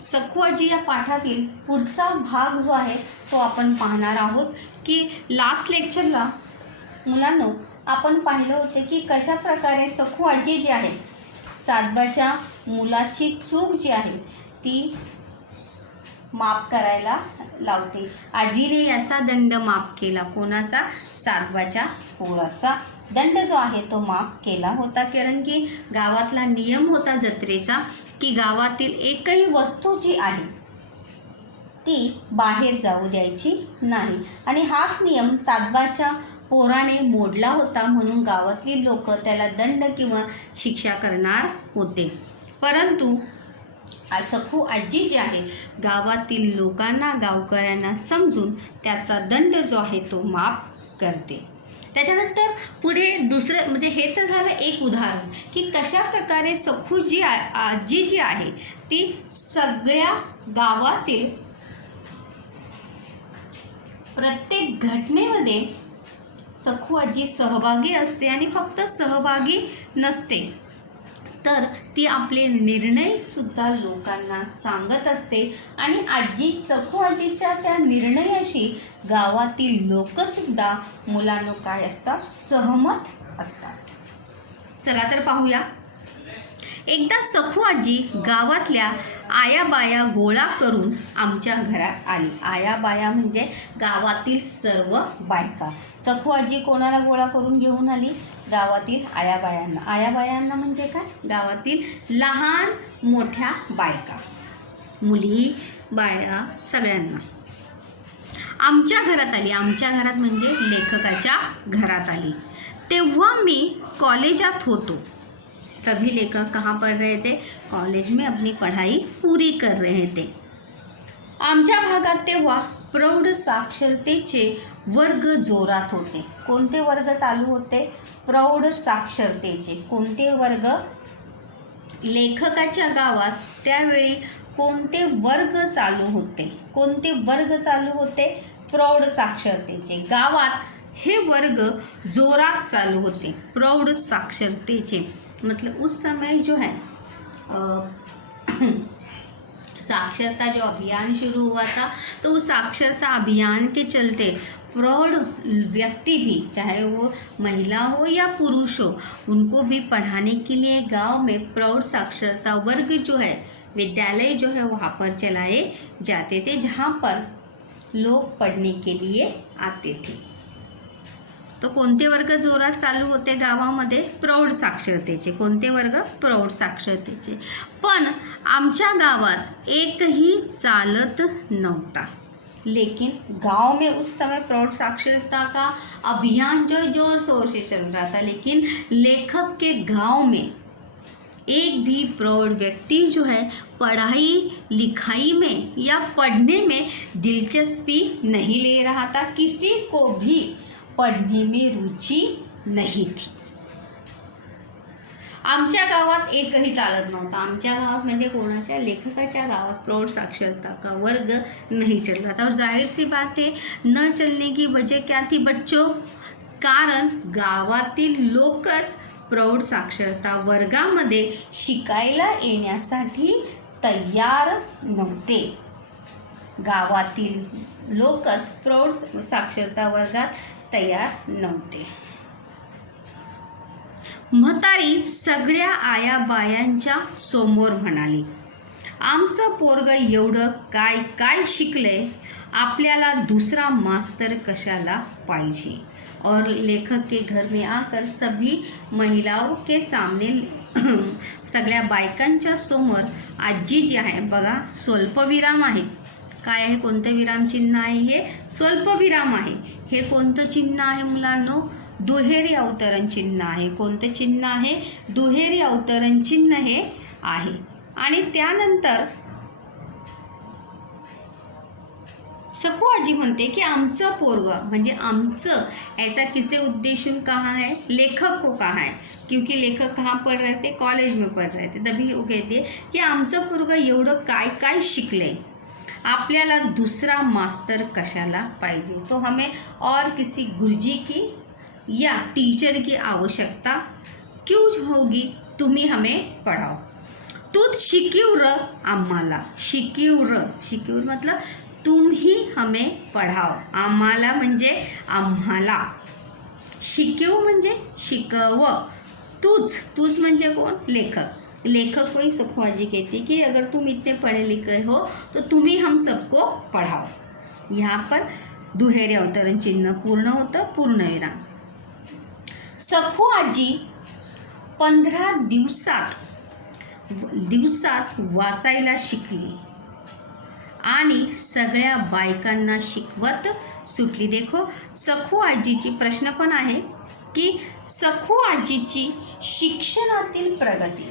सखू आजी या पाठातील पुढचा भाग जो आहे तो आपण पाहणार आहोत की लास्ट लेक्चरला मुलांनो आपण पाहिलं होते की कशा प्रकारे सखू आजी जी आहे सातबाच्या मुलाची चूक जी आहे ती माफ करायला लावते. आजीने याचा दंड माफ केला. कोणाचा? सातबाच्या पोराचा दंड जो आहे तो माफ केला होता. कारण की गावातला नियम होता जत्रेचा की गावातील एकही वस्तू जी आहे ती बाहेर जाऊ द्यायची नाही आणि हाच नियम सातबाच्या पोराने मोडला होता. म्हणून गावातली लोक त्याला दंड किंवा शिक्षा करणार होते. परंतु सखू आजी जी आहे गावातील लोकांना गावकऱ्यांना समजून त्याचा दंड जो आहे तो माफ करते. त्याच्यानंतर पुढे दुसरं म्हणजे हेच झालं एक उदाहरण की कशा प्रकारे सखू जी आजी जी आहे ती सगळ्या गावातील प्रत्येक घटनेमध्ये सखू आजी सहभागी असते आणि फक्त सहभागी नसते तर ती आपले निर्णयसुद्धा लोकांना सांगत असते आणि सखू आजीच्या त्या निर्णयाशी गावातील लोकसुद्धा मुलांनो काय असतात? सहमत असतात. चला तर पाहूया. एकदा सखू आजी गावातल्या आयाबाया गोळा करून आमच्या घरात आली. आयाबाया म्हणजे गावातील सर्व बायका. सखू आजी कोणाला गोळा करून घेऊन आली? गावातील आयाबायांना. आयाबायांना म्हणजे काय? गावातील लहान मोठ्या बायका, मुली, बाया सगळ्यांना आमच्या घरात आली. आमच्या घरात म्हणजे लेखकाच्या घरात आली. तेव्हा मी कॉलेजात होतो. तभी लेखक कहाँ पढ़ रहे थे? कॉलेज में अपनी पढ़ाई पूरी कर रहे थे. आमच्या भागात तेव्हा प्रौढ साक्षरतेचे वर्ग जोरात होते. कोणते वर्ग चालू होते? प्रौढ साक्षरतेचे. कोणते वर्ग? लेखकाच्या गावात त्यावेळी कोणते वर्ग चालू होते? कोणते वर्ग चालू होते? प्रौढ साक्षरतेचे. गावात हे वर्ग जोरात चालू होते. प्रौढ साक्षरतेचे मतलब उस समय जो है साक्षरता जो अभियान शुरू हुआ था तो उस साक्षरता अभियान के चलते प्रौढ़ व्यक्ति भी चाहे वो महिला हो या पुरुष हो उनको भी पढ़ाने के लिए गांव में प्रौढ़ साक्षरता वर्ग जो है विद्यालय जो है वहाँ पर चलाए जाते थे जहाँ पर लोग पढ़ने के लिए आते थे. तो कोणते वर्ग जोरात चालू होते गावामध्ये? प्रौढ साक्षरतेचे. कोणते वर्ग? प्रौढ साक्षरतेचे. पण आमच्या गावात एकही चालत नव्हता. लेकिन गांव में उस समय प्रौढ साक्षरता का अभियान जो जोर शोर से चल रहा था लेकिन लेखक के गांव में एक भी प्रौढ़ व्यक्ति जो है पढ़ाई लिखाई में या पढ़ने में दिलचस्पी नहीं ले रहा था. किसी को भी पढ़ने में रुचि नहीं थी. आमच्या गावात एकही चालत नव्हता. आमच्या गावात म्हणजे कोणाच्या? लेखकाच्या गावात प्रौढ़ साक्षरता का वर्ग नहीं चल रहा था. और जाहिर सी बात है न चलने की वजह क्या थी बच्चों? कारण गावातील लोकच प्रौढ साक्षरता वर्गामध्ये शिकायला येण्यासाठी तयार नव्हते. गावातील लोकच प्रौढ साक्षरता वर्गात तयार नव्हते. म्हातारी सगळ्या आयाबायांच्या समोर म्हणाली, आमचं पोरग एवढं काय काय शिकले, आपल्याला दूसरा मास्तर कशाला पाहिजे. और लेखक के घर में आकर सभी महिलाओं के सामने सगळ्या बायकांच्या समोर आजी जी आहे बघा स्वल्पविराम आहे. काय आहे? कोणतं विराम चिन्ह आहे? हे स्वल्पविराम आहे. हे कोणतं चिन्ह आहे मुलांनो? दुहेरी अवतरण चिन्ह आहे. कोणतं चिन्ह आहे? दुहेरी अवतरण चिन्ह हे आहे. आणि त्यानंतर सखू आजी म्हणते की आमचं पोरग म्हणजे आमचं ऐसा किसे उद्देशून कहा है? लेखक को कहा है क्योंकि लेखक कहाँ पढ़ रहे थे? कॉलेज में पढ़ रहे थे. तभी वो कहते हैं की आमचं पोरग एवढं काय काय शिकले, आपल्याला दूसरा मास्टर कशाला पाहिजे. तो हमें और किसी गुरुजी की या टीचर की आवश्यकता क्यों होगी? तुम्ही हमें पढ़ाओ. तूच शिकीव र आम्हाला. शिकीव मतलब तुम्ही हमें पढ़ाओ. आम्हाला म्हणजे आम्हाला. शिकीव म्हणजे शिकव. तूच म्हणजे कोण? लेखक को ही सखुआजी कहती कि अगर तुम इतने पढ़े लिखे हो तो तुम ही हम सबको पढ़ाओ. यहाँ पर दुहेरी अवतरण चिन्ह पूर्ण होतं, पूर्णविराम. सखू आजी 15 दिवसात वाचायला शिकली आणि सगळ्या बायकांना शिकवत सुटली. देखो सखू आजीची प्रश्न पण आहे की सखू आजीची शिक्षणातील प्रगती.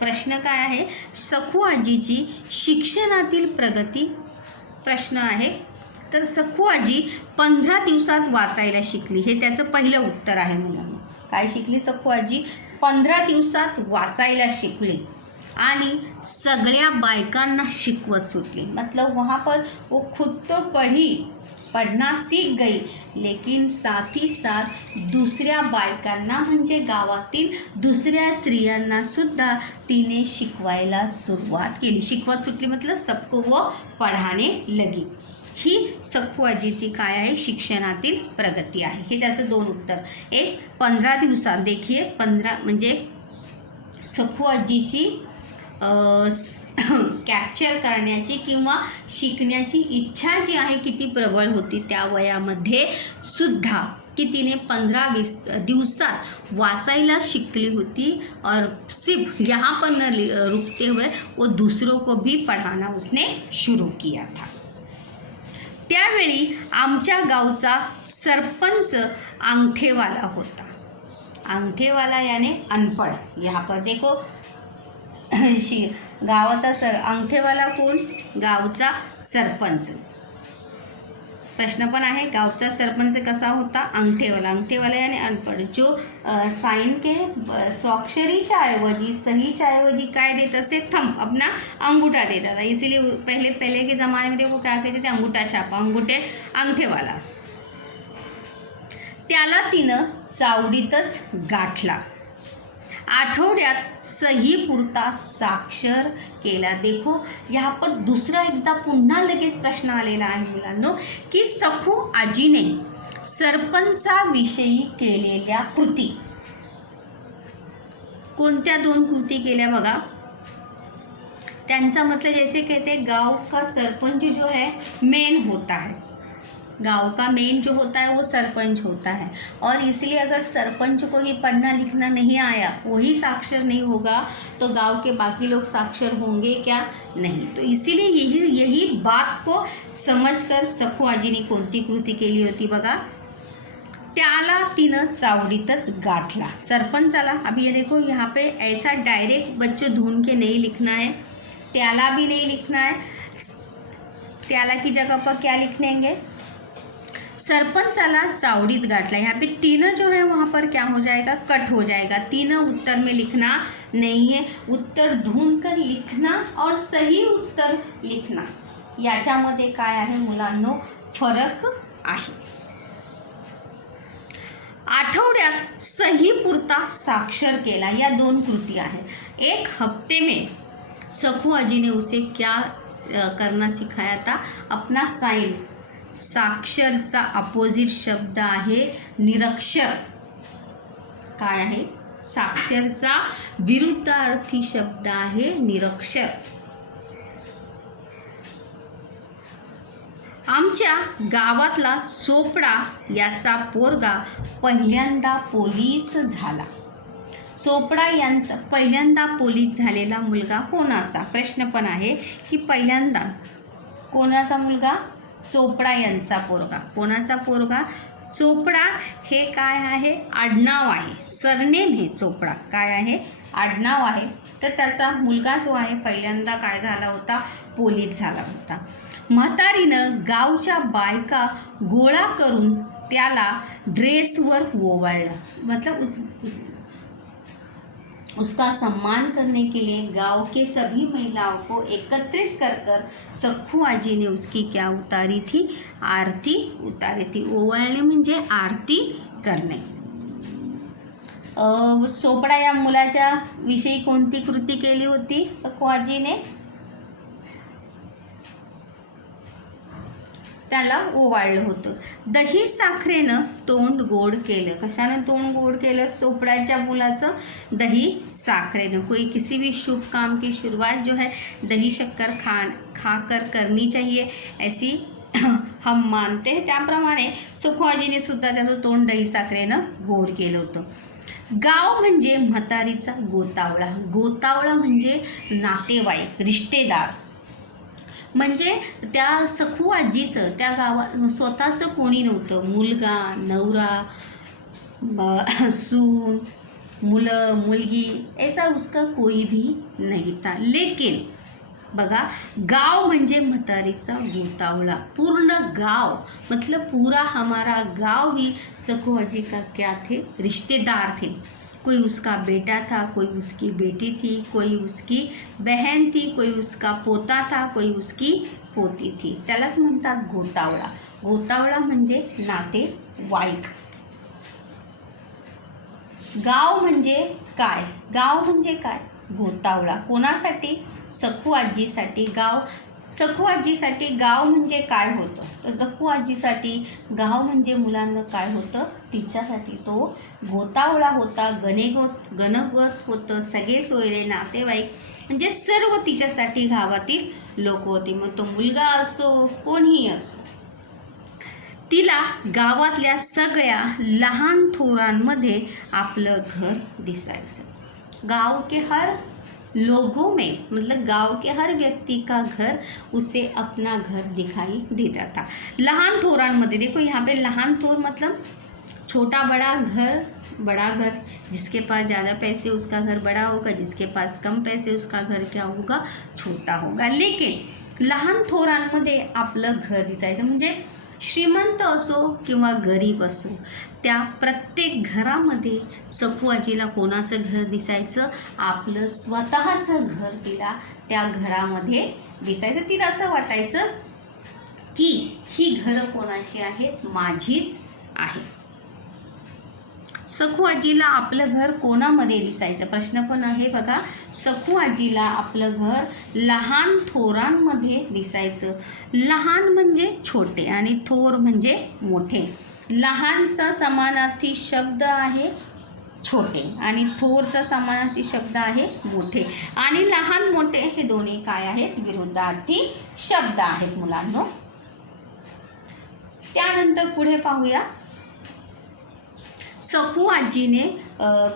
प्रश्न काय आहे? सखू आजीची शिक्षणातील प्रगती प्रश्न आहे. तर सखू आजी 15 दिवसात वाचायला शिकली, हे त्याचं पहिलं उत्तर आहे मुलांना. काय शिकली सखू आजी? 15 दिवसात वाचायला शिकली आणि सगळ्या बायकांना शिकवत सुटली. मतलब वहाँ पर वो खुद तो पढ़ना सीख गई, लेकिन साथ ही साथ दुसऱ्या बायकांना म्हणजे गावातील दुसऱ्या स्त्रियांना सुद्धा तिने शिकवायला सुरुवात केली. शिकवत सुटली मतलब सबको वो पढ़ाने लगी. ही सखू आजीची काय आहे? शिक्षणातील प्रगती आहे. हे त्याचं दोन उत्तर. एक 15 दिवसात. देखिए 15 म्हणजे सखू आजीची कॅप्चर करण्याची किंवा शिकण्याची इच्छा जी आहे किती प्रबळ होती त्या वयामध्ये सुद्धा, की तिने 15-20 दिवसात वाचायला शिकली होती. और सिर्फ यहाँ पर न रुकते हुए वो दूसरों को भी पढ़ाना उसने शुरू किया था. त्यावेळी आमच्या गावचा सरपंच अंगठेवाला होता. अंगठेवाला याने अनपढ़. यहाँ पर देखो गावाचा अंगठेवाला कोण? गावचा सरपंच. प्रश्न पण आहे, गावचा सरपंच कसा होता? अंगठेवाला यानी अनपढ़. जो साइन के स्वाक्षरीच्या ऐवजी सहीच्या ऐवजी काय देत असे? थंब, अपना अंगूठा देता था. इसीलिए पहले के ज़माने में देखो क्या कहते थे? अंगूठा छापा. अंगठेवाला. त्याला तिनं चावडीतच गाठला. आठवड्यात सहीपुरता साक्षर केला. देखो यहाँ पर दुसरा एकदा पुन्हा लगेच प्रश्न आलेला आहे मुलांनो, की सखू आजीने सरपंचाविषयी केलेल्या कृती. कोणत्या 2 कृती केल्या बघा. त्यांचा मतलब जैसे कहते गांव का सरपंच जो है मेन होता है. गांव का मेन जो होता है वो सरपंच होता है. और इसलिए अगर सरपंच को ही पढ़ना लिखना नहीं आया, वही साक्षर नहीं होगा, तो गांव के बाकी लोग साक्षर होंगे क्या? नहीं. तो इसीलिए यही बात को समझकर सखू आजीने कोणती कृती केली होती बघा. त्याला तिनं चावडीतच गाठला. सरपंचाला. अभी ये देखो यहाँ पे ऐसा डायरेक्ट बच्चों ढूंढ के नहीं लिखना है. त्याला भी नहीं लिखना है. त्याला की जगह पर क्या लिखेंगे? सरपंचाला चावड़ीत गाठला. यहाँ पे तीन जो है वहाँ पर क्या हो जाएगा? कट हो जाएगा. तीनों उत्तर में लिखना नहीं है. उत्तर ढूंढ कर लिखना और सही उत्तर लिखना याच्यामध्ये काय आहे मुलांनो? फरक आहे. आठवड्यात सहीपुरता साक्षर केला. या 2 कृती आहे. एक हफ्ते में सखू आजी ने उसे क्या करना सिखाया था? अपना साइन. साक्षरचा अपोजिट शब्द आहे निरक्षर. काय आहे? साक्षरचा विरुद्धार्थी शब्द आहे निरक्षर. आमच्या गावातला चोपडा याचा पोरगा पहिल्यांदा पोलीस झाला. चोपडा यांचा पहिल्यांदा पोलीस झालेला मुलगा कोणाचा? प्रश्न पण आहे की पहिल्यांदा कोणाचा मुलगा? चोपडा यांचा पोरगा. कोणाचा पोरगा? चोपडा हे काय आहे? आडनाव आहे. सरनेम हे चोपडा काय आहे? आडनाव आहे. तर त्याचा मुलगा जो आहे पहिल्यांदा काय झाला होता? पोलीस झाला होता. म्हातारीनं गावच्या बायका गोळा करून त्याला ड्रेसवर ओवाळलं. मतलब उसका सम्मान करने के लिए गांव के सभी महिलाओं को एकत्रित कर सखू आजी ने उसकी क्या उतारी थी? आरती उतारी थी. ओवाळणे म्हणजे आरती करणे. चोपडा या मुलाच्या विषयी कोणती कृती केली होती सखू आजीने? त्याला ओवाळलं होतं. दही साखरेनं तोंड गोड केलं. कशानं तोंड गोड केलं चोपड्याच्या मुलाचं? दही साखरेनं. कोई किसी भी शुभ काम की शुरुआत जो है दही शक्कर खाकर करनी चाहिए ऐसी हम मानते हैं. त्याप्रमाणे सखू आजीने सुद्धा त्याचं तोंड दही साखरेनं गोड केलं होतं. गाव म्हणजे म्हातारीचा गोतावळा. गोतावळा म्हणजे नातेवाईक, रिश्तेदार. म्हणजे त्या सखू आजीचं त्या गावात स्वतःचं कोणी नव्हतं. मुलगा, नवरा, सून, मुलं, मुलगी, ऐसा उसका कोई भी नहीं था. लेकिन बघा, गाव म्हणजे म्हातारीचा गोतावळा. पूर्ण गाव मतलब पूरा हमारा गाव ही सखू आजी का क्या थे? रिश्तेदार थे. कोई उसका बेटा था, कोई उसकी बेटी थी, कोई उसकी बहन थी, कोई उसका पोता था, कोई उसकी पोती थी. त्यालाच म्हणतात गोतावळा. गोतावळा म्हणजे नातेवाईक. गाव म्हणजे काय? गाव म्हणजे काय? गोतावळा. कोणासाठी? सखू आजीसाठी. सखू आजीसाठी गाव म्हणजे काय होतं? तर सखू आजीसाठी गाव म्हणजे मुलांना काय होतं? तिच्यासाठी तो गोतावळा होता. गणगोत होतं. सगळे सोयरे नातेवाईक म्हणजे सर्व तिच्यासाठी गावातील लोक होते. मग तो मुलगा असो, कोणीही असो. तिला गावातल्या सगळ्या लहान थोरांमध्ये आपलं घर दिसायचं. गाव के हर लोगों में मतलब गांव के हर व्यक्ति का घर उसे अपना घर दिखाई देता था. लहान थोरांमध्ये देखो यहाँ पे लहान थोर मतलब छोटा बड़ा घर. जिसके पास ज़्यादा पैसे उसका घर बड़ा होगा, जिसके पास कम पैसे उसका घर क्या होगा? छोटा होगा. लेकिन लहान थोरांमध्ये आपलं घर दिसायचं. म्हणजे श्रीमंत असो किंवा गरीब असो, त्या प्रत्येक घरामध्ये सखू आजीला कोणाचं घर दिसायचं? आपलं स्वतःचं घर तिला त्या घरामध्ये दिसायचं. तिला असं वाटायचं की ही घरं कोणाची आहेत? माझीच आहे. सखू आजीला आपलं घर कोणामध्ये दिसायचं? प्रश्न पण आहे बघा. सखू आजीला आपलं घर लहान थोरांमध्ये दिसायचं. लहान म्हणजे छोटे आणि थोर म्हणजे मोठे. लहानचा समानार्थी शब्द आहे छोटे आणि थोरचा समानार्थी शब्द आहे मोठे. आणि लहान मोठे हे दोन्ही काय आहेत? विरुद्धार्थी शब्द आहेत मुलांनो. त्यानंतर पुढे पाहूया. सखू आजीने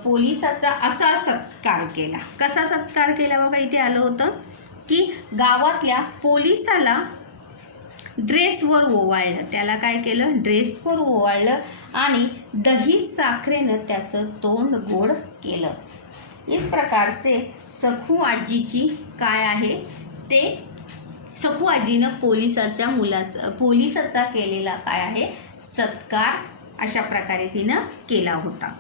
पोलिसाचा असा सत्कार केला. कसा सत्कार केला? बघा इथे आलं होतं की गावातल्या पोलिसाला ड्रेसवर ओवाळलं. त्याला काय केलं? ड्रेसवर ओवाळलं आणि दही साखरेनं त्याचं तोंड गोड केलं. इस प्रकार से सखू आजीची काय आहे ते सखू आजीनं पोलिसाचा केलेला काय आहे? सत्कार अशा प्रकारे तिनं केला होता.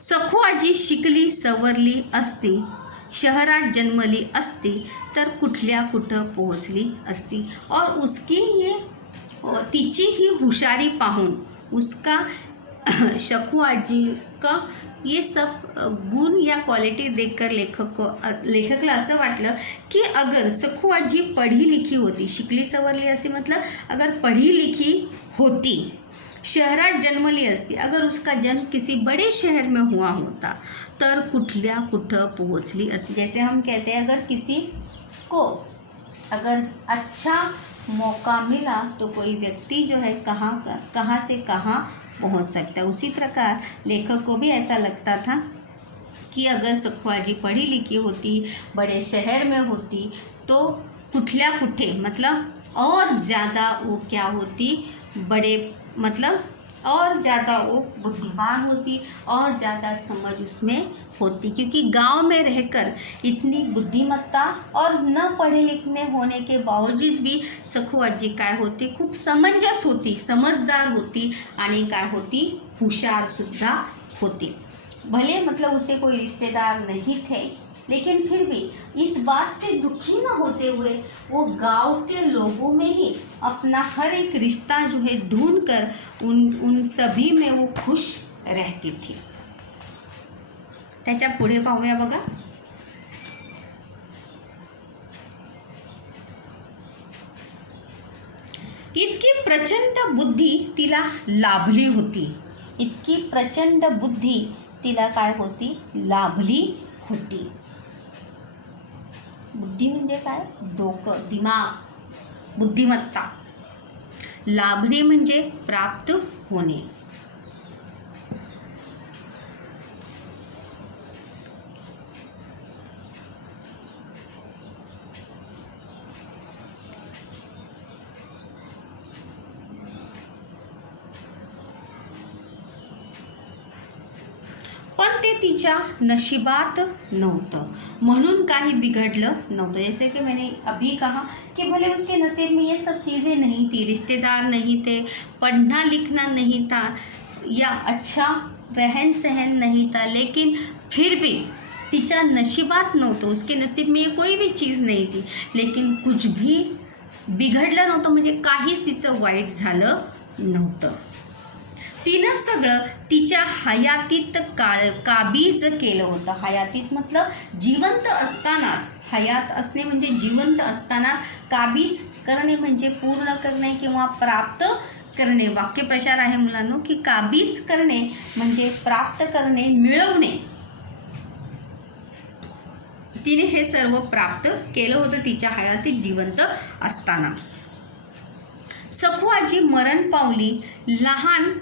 सखू आजी शिकली सवरली असती, शहरात जन्मली असती तर कुठं पोहोचली असती. और उसकी ये तिची ही हुशारी पाहून उसका सखू आजी का ये सब गुण या क्वालिटी देखकर लेखकला असं वाटलं की अगर सखू आजी पढ़ी लिखी होती, शिकली सवरली असती मतलब अगर पढ़ी लिखी होती, शहरात जन्मली असती, अगर उसका जन्म किसी बड़े शहर में हुआ होता तर कुठं पोहोचली असती. जैसे हम कहते हैं अगर किसी को अगर अच्छा मौका मिला तो कोई व्यक्ति जो है कहाँ से कहाँ पहुंच सकता है. उसी प्रकार लेखक को भी ऐसा लगता था कि अगर सखू आजी पढ़ी लिखी होती, बड़े शहर में होती तो कुठे मतलब और ज़्यादा वो क्या होती? बड़े मतलब और ज़्यादा वो बुद्धिमान होती और ज़्यादा समझ उसमें होती. क्योंकि गांव में रहकर इतनी बुद्धिमत्ता और न पढ़े लिखने होने के बावजूद भी सखू आजी काय होती? खूप समंजस होती, समझदार होती आणि काय होती? हुशारसुद्धा होती. भले मतलब उसे कोई रिश्तेदार नहीं थे, लेकिन फिर भी इस बात से दुखी न होते हुए वो गांव के लोगों में ही अपना हर एक रिश्ता जो है ढूंढकर उन सभी में वो खुश रहती थी. त्याच्या पुढे पाहूया बघा. इतकी प्रचंड बुद्धी तिला लाभली होती. इतकी प्रचंड बुद्धी तिला काय होती? लाभली होती. बुद्धी म्हणजे काय? डोकं, दिमाग, बुद्धिमत्ता. लाभणे म्हणजे प्राप्त होणे. पण ते तिच्या नशिबात नव्हतं, म्हणून काही बिगड़लं नव्हतं. जैसे कि मैंने अभी कहा कि भले उसके नसीब में ये सब चीज़ें नहीं थी, रिश्तेदार नहीं थे, पढ़ना लिखना नहीं था, या अच्छा रहन सहन नहीं था, लेकिन फिर भी तिच्या नशिबात नव्हतं, उसके नसीब में ये कोई भी चीज़ नहीं थी. लेकिन कुछ भी बिघडलं नव्हतं, म्हणजे काहीच तिचं वाईट झालं नव्हतं. तिनं सगळं तिच्या हयातीत काबीज केलं होतं. हयातीत मतलब जिवंत असतानाच. हयात असणे म्हणजे जिवंत असताना. काबीज करणे म्हणजे पूर्ण करणे किंवा प्राप्त करणे. वाक्यप्रचार आहे मुलांनो की काबीज करणे म्हणजे प्राप्त करणे, मिळवणे. तिने हे सर्व प्राप्त केलं होतं तिच्या हयातीत जिवंत असताना. सखू आजी मरण पावली. लहान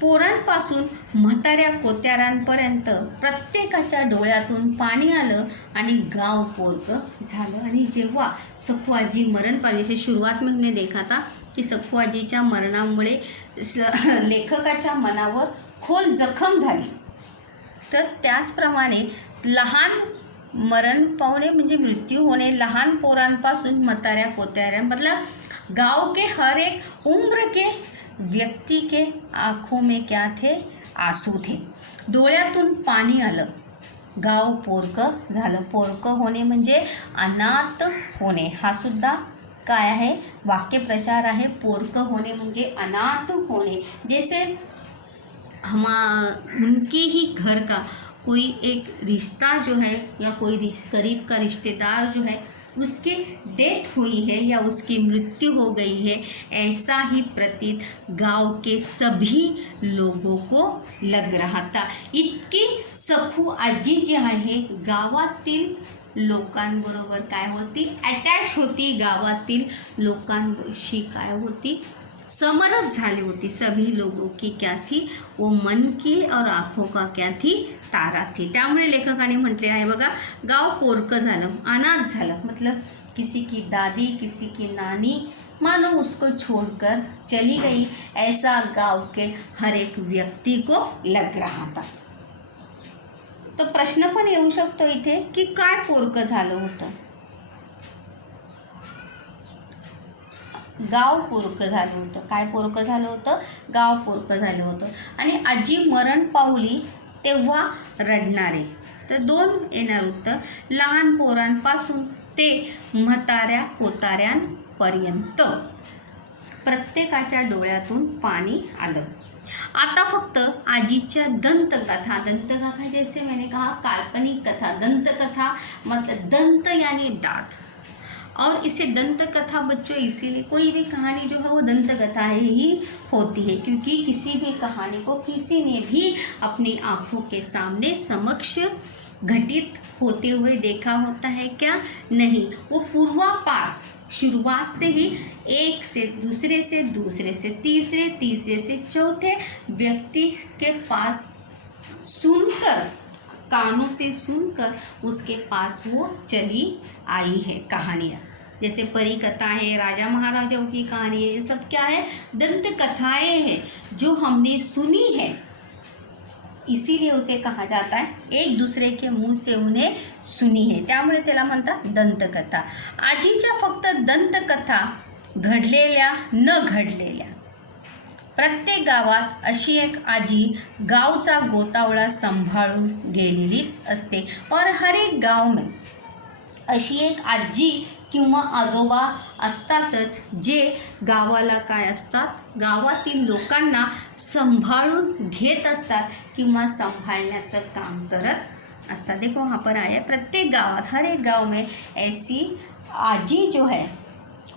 पोरांपासून म्हाताऱ्या कोत्यारांपर्यंत प्रत्येकाच्या डोळ्यातून पाणी आलं आणि गाव पोरकं झालं. आणि जेव्हा सखू आजी मरण पावली, जैसे शुरुआत में हमने देखा था की सखू आजीच्या मरणामुळे लेखकाच्या मनावर खोल जखम झाली. तर त्याचप्रमाणे लहान मरण पावणे म्हणजे मृत्यू होणे. लहान पोरांपासून म्हाताऱ्या कोत्याऱ्या मतलब गांव के हर एक उम्र के व्यक्ति के आँखों में क्या थे? आंसू थे. डोळ्यातून पाणी आलं. गाव पोरकं झालं. पोरकं होणे म्हणजे अनाथ होणे. हा सुद्धा काय आहे? वाक्यप्रचार आहे. पोरकं होणे म्हणजे अनाथ होणे. जैसे उनके ही घर का कोई एक रिश्ता जो है या कोई करीब का रिश्तेदार जो है उसकी डेथ हुई है या उसकी मृत्यु हो गई है, ऐसा ही प्रतीत गांव के सभी लोगों को लग रहा था. इतकी सखू आजी जी आहे गावातील लोकांबरोबर काय होती? अटॅच होती. गावातील लोकांशी काय होती? समरस झाली होती. सभी लोगों की क्या थी? वो मन की और आँखों का क्या थी? तारा थी. त्यामुळे लेखकाने म्हटले आहे बघा, गाव पोरकं झालं, अनाथ झालं. मतलब किसी की दादी, किसी की नानी मानो उसको छोड़कर चली गई, ऐसा गांव के हर एक व्यक्ति को लग रहा था. तो प्रश्न पण येऊ शकतो इथे की काय पोरकं झालं होतं? गाव पोरकं झालं होतं. काय पोरकं झालं होतं? गाव पोरकं झालं होतं. आणि आजी मरण पावली तेव्हा रडणारे. तर दोन येणार उत्तर. लहान पोरांपासून ते म्हाताऱ्या कोताऱ्यांपर्यंत प्रत्येकाच्या डोळ्यातून पाणी आलं. आता फक्त आजीच्या दंतकथा जैसे मैंने कहा काल्पनिक कथा. दंतकथा मतलब दंत यानी दांत, और इसे दंत कथा बच्चों इसीलिए कोई भी कहानी जो है वो दंत कथा ही होती है, क्योंकि किसी भी कहानी को किसी ने भी अपनी आँखों के सामने समक्ष घटित होते हुए देखा होता है क्या? नहीं. वो पूर्वापार शुरुआत से ही एक से दूसरे से तीसरे से चौथे व्यक्ति के पास सुनकर, कानों से सुनकर उसके पास वो चली आई है कहानियाँ. जैसे परी कथा है, राजा महाराजाओं की कहानी है, ये सब क्या है? दंत कथाएँ हैं जो हमने सुनी है, इसीलिए उसे कहा जाता है एक दूसरे के मुंह से उन्हें सुनी है, त्यामुळे त्याला म्हणतात दंतकथा. आजीच्या फक्त दंतकथा घडलेल्या न घडलेल्या. प्रत्येक गावात अशी एक आजी गावचा गोतावळा सांभाळून गेलेलीच असते. और हर एक गाव में अशी एक आजी किंवा आजोबा असतातच, जे गावाला काय असतात, गावातील लोकांना सांभाळून घेत असतात किंवा सांभाळण्याचं काम करत असतात। देखो वहाँ पर आया, प्रत्येक गावात, हर एक गाव में ऐसी आजी जो है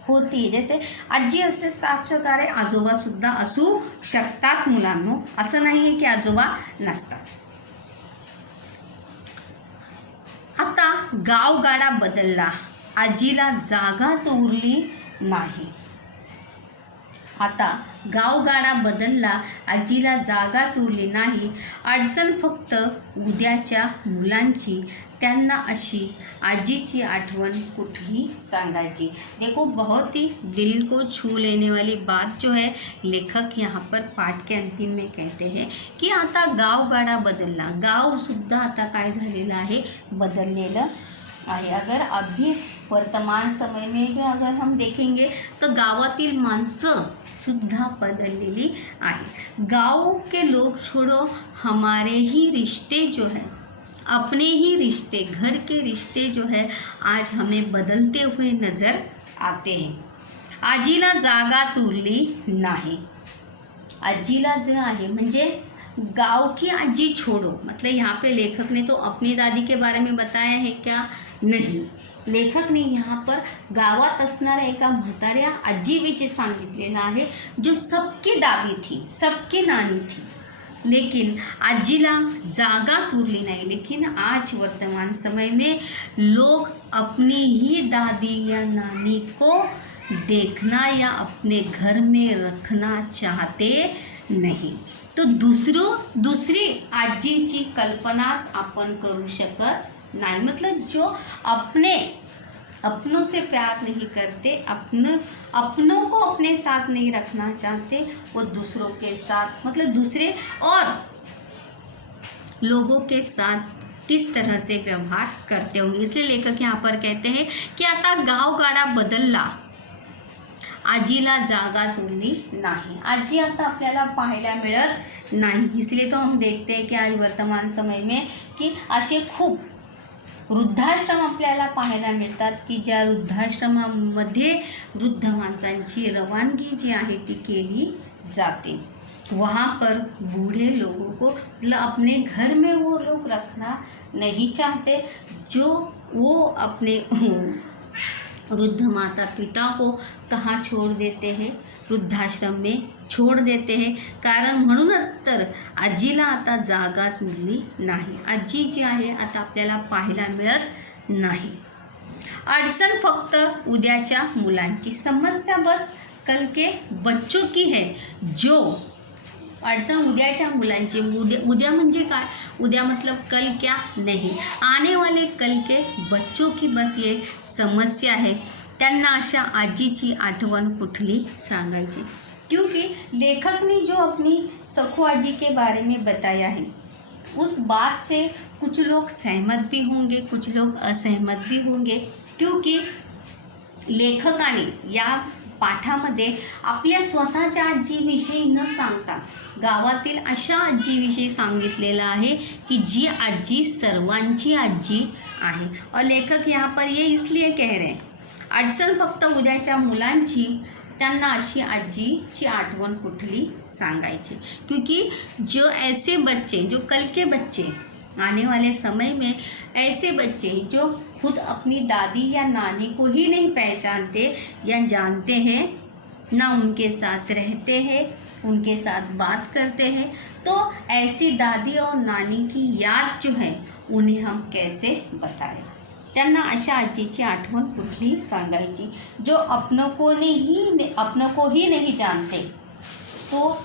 होती है। जैसे आजी असते त्याच प्रकारे आजोबासुद्धा असू शकतात मुलांनो, असं नाही आहे की आजोबा नसतात। आता गावगाडा बदलला, आजीला जागाच उरली नाही। आता गावगाडा बदलला, आजीला जागाच उरली नाही। अडचण फक्त उद्याच्या मुलांची, त्यांना अशी आजीची आठवण कुठली सांगायची। देखो बहुत ही दिल को छू लेने वाली बात जो है लेखक यहाँ पर पाठ के अंतिम में कहते हैं कि आता गावगाडा बदलला, गावसुद्धा आता काय झालेलं आहे, बदललेलं आहे। अगर अभी वर्तमान समय में भी अगर हम देखेंगे तो गावातील माणसं सुद्धा बदललेली आहे। गाँव के लोग छोड़ो, हमारे ही रिश्ते जो है, अपने ही रिश्ते, घर के रिश्ते जो है आज हमें बदलते हुए नज़र आते हैं। आजीला जागाच उरली नाही, आजीला जो आहे म्हणजे गाँव की आजी छोड़ो, मतलब यहाँ पे लेखक ने तो अपनी दादी के बारे में बताया है क्या? नहीं, लेखक ने यहाँ पर गावात असणाऱ्या एका म्हाताऱ्या आजीविषयी सांगितलेलं आहे, जो सबकी दादी थी, सबकी नानी थी, लेकिन आजीला जागाच उरली नहीं। लेकिन आज वर्तमान समय में लोग अपनी ही दादी या नानी को देखना या अपने घर में रखना चाहते नहीं। तो दूसरी आजीची कल्पनाच आपण करू शकत नहीं। मतलब जो अपनों से प्यार नहीं करते, अपनों को अपने साथ नहीं रखना चाहते, वो दूसरों के साथ, मतलब दूसरे और लोगों के साथ किस तरह से व्यवहार करते होंगे। इसलिए लेखक यहाँ पर कहते हैं कि आता गावगाडा बदलला, आजीला जागाच उरली नाही। आजी आता आपल्याला पाहायला मिळत नाही। इसलिए तो हम देखते हैं कि आज वर्तमान समय में कि असे खूप वृद्धाश्रम आपल्याला पाहायला मिळतात की ज्या वृद्धाश्रमामध्ये वृद्ध माणसांची रवानगी जी आहे ती केली जाते। वहाँ पर बूढ़े लोगों को मतलब अपने घर में वो लोग रखना नहीं चाहते, जो वो अपने वृद्ध माता पिता को कहाँ छोड़ देते हैं, वृद्धाश्रम में छोड़ देते हैं। कारण म्हणूनच तर आजीला आता जागाच उरली नाही, आजी जी आहे आता आपल्याला पाहायला मिळत नाही। अडचण फक्त उद्याच्या मुलांची, समस्या बस कल के बच्चों की है, जो अडचण उद्याच्या मुलांची, उद्या म्हणजे काय, उद्या मतलब कल क्या नहीं, आने वाले कल के बच्चों की बस ये समस्या है। त्यांना अशा आजीची आठवण कुठली सांगायची। क्योंकि लेखक ने जो अपनी सखू आजी के बारे में बताया है, उस बात से कुछ लोग सहमत भी होंगे, कुछ लोग असहमत भी होंगे। क्योंकि लेखकाने या पाठामध्ये आपल्या स्वतःच्या आजीविषयी न सांगता गावातील अशा आजीविषयी सांगितलेलं आहे की जी आजी सर्वांची आजी आहे। और लेखक यहाँ पर ये इसलिए कह रहे हैं, अडचण फक्त उद्याच्या मुलांची, त्यांना अशी आजीची आठवण कुठली सांगायची। क्योंकि जो ऐसे बच्चे, जो कल के बच्चे, आने वाले समय में ऐसे बच्चे जो खुद अपनी दादी या नानी को ही नहीं पहचानते या जानते हैं, ना उनके साथ रहते हैं, उनके साथ बात करते हैं, तो ऐसी दादी और नानी की याद जो है उन्हें हम कैसे बताएं। त्यांना अशा आजीची आठवण कुठली सांगायची, जो अपनों को ही नहीं जानते, तो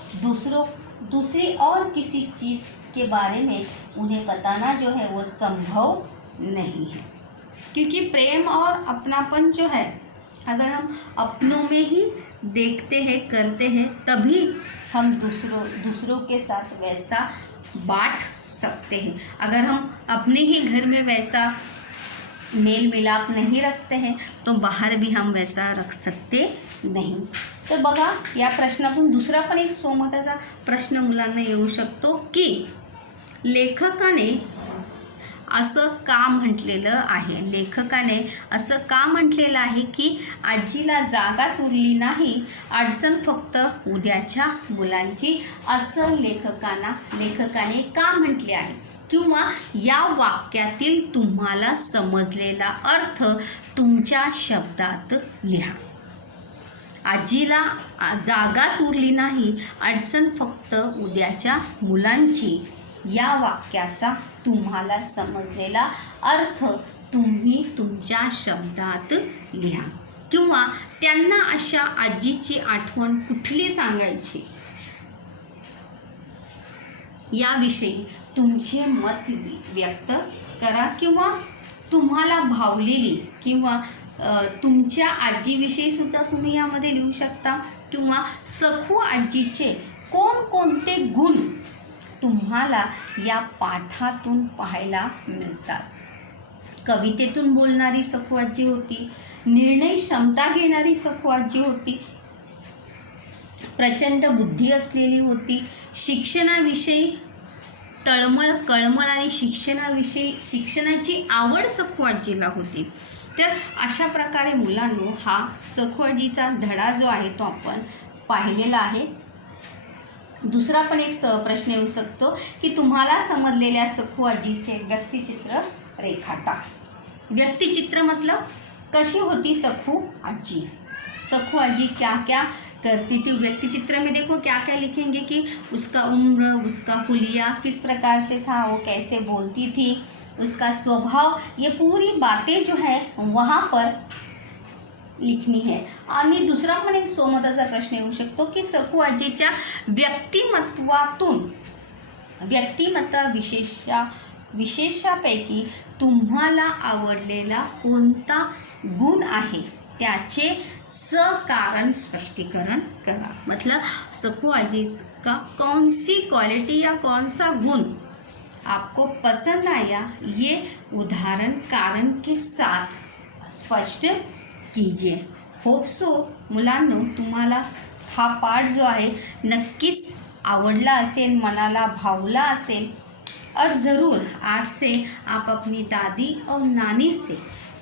दूसरी और किसी चीज़ के बारे में उन्हें बताना जो है वो संभव नहीं है। क्योंकि प्रेम और अपनापन जो है अगर हम अपनों में ही देखते हैं, करते हैं, तभी हम दूसरों के साथ वैसा बांट सकते हैं। अगर हम अपने ही घर में वैसा मेल मिलाप नहीं रखते हैं तो बाहर भी हम वैसा रख सकते नहीं। तर बघा, या प्रश्नातून दुसरा पण एक स्वमताचा प्रश्न मुलांना येऊ शकतो की लेखकाने असं का म्हटलेलं आहे, लेखकाने असं का म्हटलेलं आहे की आजीला जागाच उरली नाही, अडचण फक्त उद्याच्या मुलांची, असं लेखकाने का म्हटले आहे, किंवा या वाक्यातील तुम्हाला समजलेला अर्थ तुमच्या शब्दात लिहा. आजीला जागाच उरली नाही, अडचण फक्त उद्याच्या मुलांची, या वाक्याचा तुम्हाला समजलेला अर्थ तुम्ही तुमच्या शब्दात लिहा. किंवा त्यांना अशा आजीची आठवण कुठली सांगायची याविषयी तुमचे मत व्यक्त करा, किंवा तुम्हाला भावलेली किंवा तुमच्या आजीविषयी सुद्धा तुम्ही यामध्ये लिहू शकता. किंवा सखू आजीचे कोणकोणते गुण तुम्हाला या पाठातून पाहायला मिळतात. कवितेतून बोलणारी सखू आजी होती, निर्णय क्षमता घेणारी सखू आजी होती, प्रचंड बुद्धी असलेली होती, शिक्षणाविषयी कळमळ आणि शिक्षणाची आवड सखू आजीला होती. तर अशा प्रकारे मुलांनो हा सखू आजीचा धडा जो आहे तो आपण पाहिलेला आहे. दुसरा पण एक प्रश्न येऊ शकतो की तुम्हाला समजलेल्या सखू आजीचे व्यक्तिचित्र रेखाटा. व्यक्तिचित्र मतलब कशी होती सखू आजी, सखू आजी क्या क्या करती थी. व्यक्तिचित्र में देखो क्या क्या लिखेंगे कि उसका उम्र, उसका हुलिया किस प्रकार से था, वो कैसे बोलती थी, उसका स्वभाव, ये पूरी बातें जो है वहाँ पर लिखनी है. आणि दुसरा पण एक स्वमताचा प्रश्न येऊ शकतो की सखू आजीच्या विशेषापैकी तुम्हाला आवडलेला कोणता गुण आहे त्याचे सकारण स्पष्टीकरण करा. मतलब सखू आजी का कौन सी क्वालिटी या कौन सा गुण आपको पसंद आया, ये उदाहरण कारण के साथ स्पष्ट कीजिए. होप सो मुलांनो तुम्हाला हा पाठ जो आहे नक्कीच आवडला असेल, मनाला भावला असेल. और ज़रूर आज से आप अपनी दादी और नानी से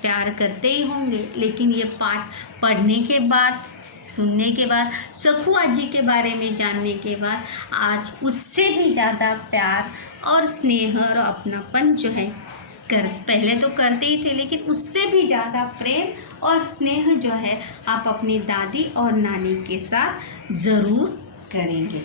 प्यार करते ही होंगे, लेकिन ये पाठ पढ़ने के बाद, सुनने के बाद, सखू आजी के बारे में जानने के बाद आज उससे भी ज़्यादा प्यार और स्नेह और अपनापन जो है पहले तो करते ही थे, लेकिन उससे भी ज़्यादा प्रेम और स्नेह जो है आप अपनी दादी और नानी के साथ ज़रूर करेंगे.